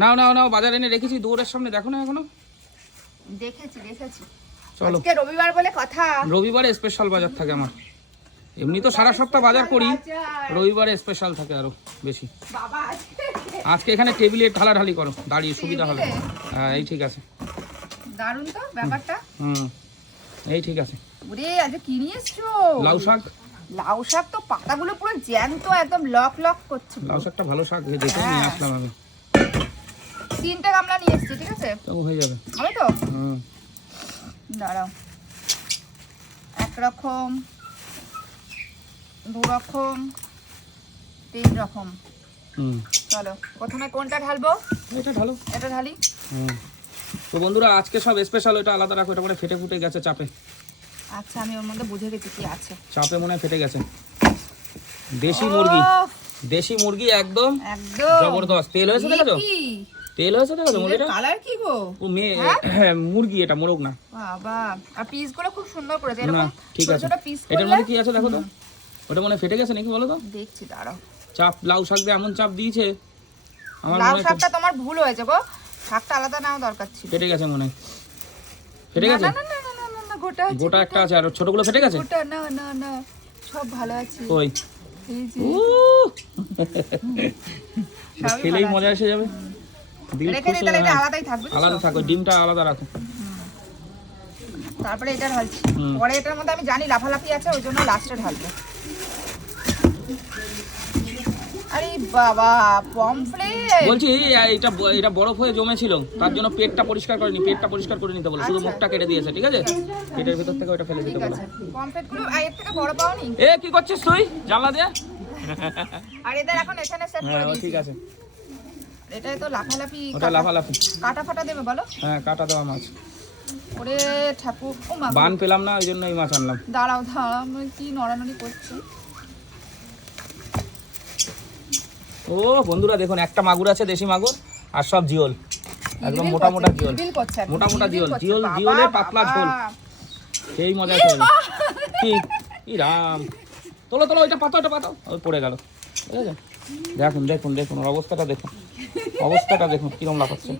নাও নাও নাও বাজার এনে রেখেছি দৌড়ের সামনে দেখো না এখনও। দেখেছি দেখেছি। চলো। আজকে রবিবার বলে কথা। রবিবারে স্পেশাল বাজার থাকে আমার। এমনি তো সারা সপ্তাহ বাজার করি রবিবারে স্পেশাল থাকে আরও বেশি। বাবা আজকে। এখানে টেবিলে ঢালাঢালি করো দাঁড়িয়ে সুবিধা হবে। হ্যাঁ এই ঠিক আছে। দারুণ তো ব্যাপারটা। হুম এই ঠিক আছে। ওরে আজকে কি নিয়ে এসছো? লাউ শাক? লাউ শাক তো পাতাগুলো পুরো জ্যান্ত একদম লক লক করছে লাউ শাকটা ভালো শাক দেখে নিয়ে আসলাম আমি। তিনটে গামলা নিয়ে এসছি ঠিক আছে? তবু হয়ে যাবে। হবে তো? হুম। দাঁড়াও। একরকম দু রকম তিন রকম। হুম। চলো প্রথমে কোনটা ঢালবো? এটা ভালো এটা ঢালি। হুম। তো বন্ধুরা আজকে সব স্পেশাল ওটা আলাদা রাখো এটা মানে ফেটে ফুটে গেছে চাপে। আচ্ছা আমি ওর মধ্যে বুঝে গেছি কি আছে। চাপে মনে হয় ফেটে গেছে। দেশি মুরগি। দেশি মুরগি একদম একদম। জবরদস্ত। তেল হয়েছে দেখেছ? তেল হয়েছে দেখেছ মুরগিটা কালার কি গো? ও মেয়ে হ্যাঁ? মুরগি এটা মোরগ না। বাবা আর পিসগুলো খুব সুন্দর করেছে এরকম ঠিক আছে। এটার মধ্যে কি আছে দেখো তো? ওটা মনে হয় ফেটে গেছে নাকি বলো তো? দেখছি দাঁড়াও। চাপ লাউ শাক দিয়ে এমন চাপ দিয়েছে আমার লাউ হয় শাকটা তোমার ভুল হয়েছে গো। শাকটা আলাদা নেওয়া দরকার ছিল। ফেটে গেছে মনে হয়। ফেটে গেছে? না না না না না, গোটা আছে গোটা একটা আছে আর ছোটগুলো ফেটে গেছে? গোটা না না না সব ভালো আছে। ওই এই যে। উহ! খেলেই মজা এসে যাবে। রেখে দিই তাহলে এটা আলাদাই থাকবে আলাদা থাকো ডিমটা আলাদা রাখো। তারপরে এটা ঢালছি। পরে এটার মধ্যে আমি জানি লাফালাফি আছে ওই জন্য লাস্টে ঢালবো। আরে বাবা বলছি এটা এটা বরফ হয়ে জমেছিল তার জন্য পেটটা পরিষ্কার করেনি পেটটা পরিষ্কার করে নিতে বলো শুধু আচ্ছা। মুখটা কেটে দিয়েছে ঠিক আছে? পেটের ভিতর থেকে ওটা ফেলে দিতে বলো। গুলো এর থেকে বড় পাওনি? এ কি করছিস তুই? জানলা দিয়ে? আর এদের এখন এখানে সেট হ্যাঁ করে দিয়েছি। ঠিক আছে। এটাই তো লাফালাফি ওটা লাফালাফি। কাটা ফাটা দেবে বলো? হ্যাঁ কাটা দেওয়া মাছ। ওরে ঠাকুর ও মা বান পেলাম না ওই জন্য এই মাছ আনলাম। দাঁড়াও দাঁড়াও আমি কি নড়ানড়ি করছি? ও বন্ধুরা দেখুন একটা মাগুর আছে দেশি মাগুর আর সব জিওল। একদম মোটা মোটা জিওল। মোটা মোটা জিওল। জিওল জিওলে পাতলা ঝোল। সেই মজা খেয়ে কি ই রাম। তোলো তোলো ওইটা পাতো ওইটা পাতো ওই পড়ে গেল। ঠিক আছে দেখুন দেখুন দেখুন অবস্থাটা দেখুন। অবস্থাটা দেখুন কিরম লাফাচ্ছে।